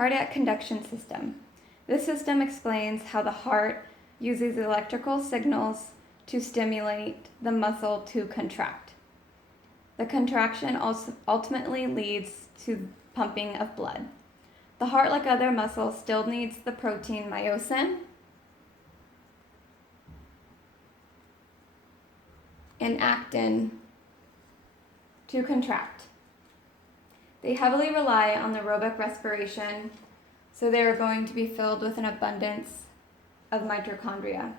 Cardiac conduction system. This system explains how the heart uses electrical signals to stimulate the muscle to contract. The contraction also ultimately leads to pumping of blood. The heart, like other muscles, still needs the protein myosin and actin to contract. They heavily rely on the aerobic respiration, so they are going to be filled with an abundance of mitochondria.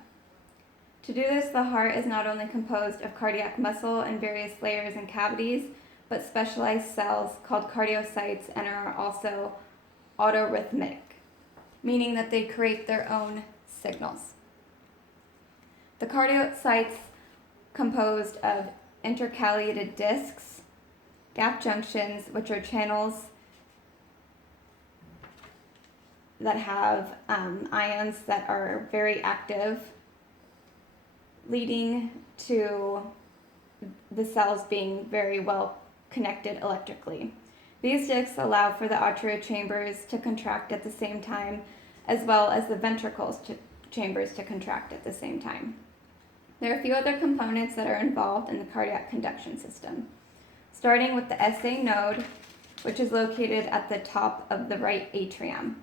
To do this, the heart is not only composed of cardiac muscle and various layers and cavities, but specialized cells called cardiocytes and are also autorhythmic, meaning that they create their own signals. The cardiocytes composed of intercalated discs, gap junctions, which are channels that have ions that are very active, leading to the cells being very well connected electrically. These discs allow for the atrial chambers to contract at the same time, as well as the ventricles chambers to contract at the same time. There are a few other components that are involved in the cardiac conduction system, starting with the SA node, which is located at the top of the right atrium.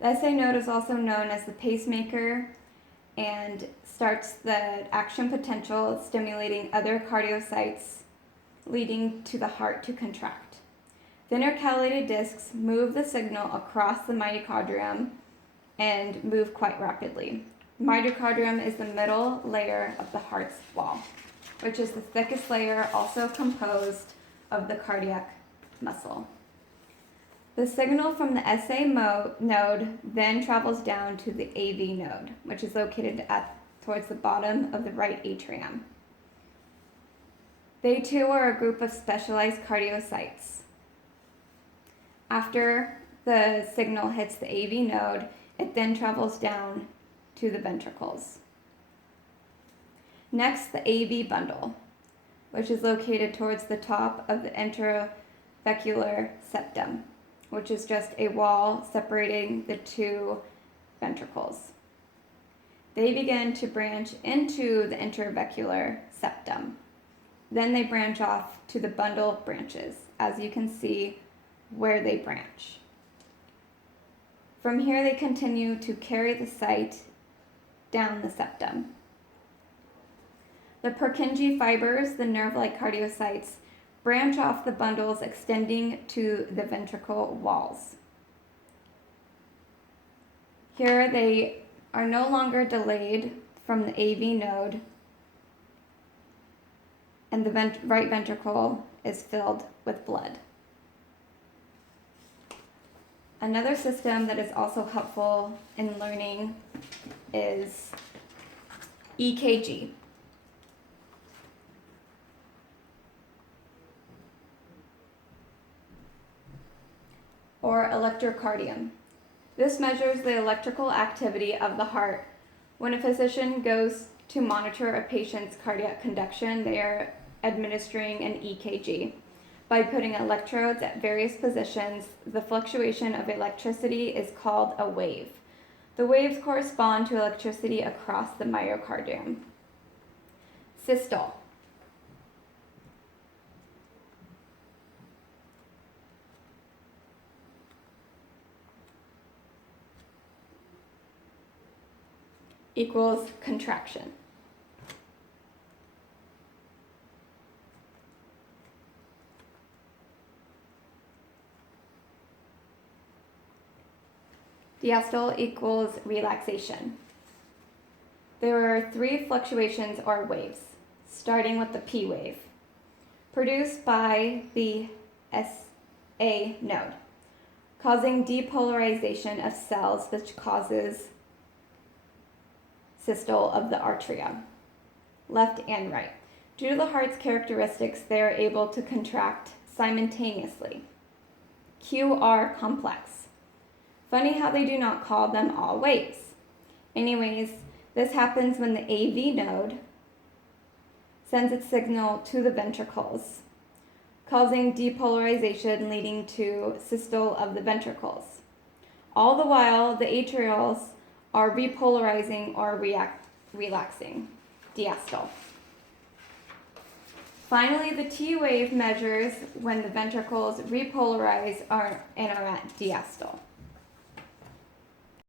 The SA node is also known as the pacemaker and starts the action potential, stimulating other cardiocytes, leading to the heart to contract. The intercalated discs move the signal across the mitochondrium and move quite rapidly. The mitochondrium is the middle layer of the heart's wall, which is the thickest layer, also composed of the cardiac muscle. The signal from the SA node then travels down to the AV node, which is located towards the bottom of the right atrium. They too are a group of specialized cardiocytes. After the signal hits the AV node, it then travels down to the ventricles. Next, the AV bundle, which is located towards the top of the intraventricular septum, which is just a wall separating the two ventricles. They begin to branch into the intraventricular septum. Then they branch off to the bundle branches, as you can see where they branch. From here, they continue to carry the site down the septum. The Purkinje fibers, the nerve-like cardiocytes, branch off the bundles extending to the ventricle walls. Here they are no longer delayed from the AV node, and the right ventricle is filled with blood. Another system that is also helpful in learning is EKG. Or electrocardium. This measures the electrical activity of the heart. When a physician goes to monitor a patient's cardiac conduction, they are administering an EKG. By putting electrodes at various positions, the fluctuation of electricity is called a wave. The waves correspond to electricity across the myocardium. Systole. Equals contraction. Diastole equals relaxation. There are three fluctuations or waves, starting with the P wave, produced by the SA node, causing depolarization of cells, which causes systole of the atria, left and right. Due to the heart's characteristics, they are able to contract simultaneously. QR complex. Funny how they do not call them all waves. Anyways, this happens when the AV node sends its signal to the ventricles, causing depolarization leading to systole of the ventricles. All the while, the atrials are repolarizing or relaxing, diastole. Finally, the T wave measures when the ventricles repolarize and are at diastole.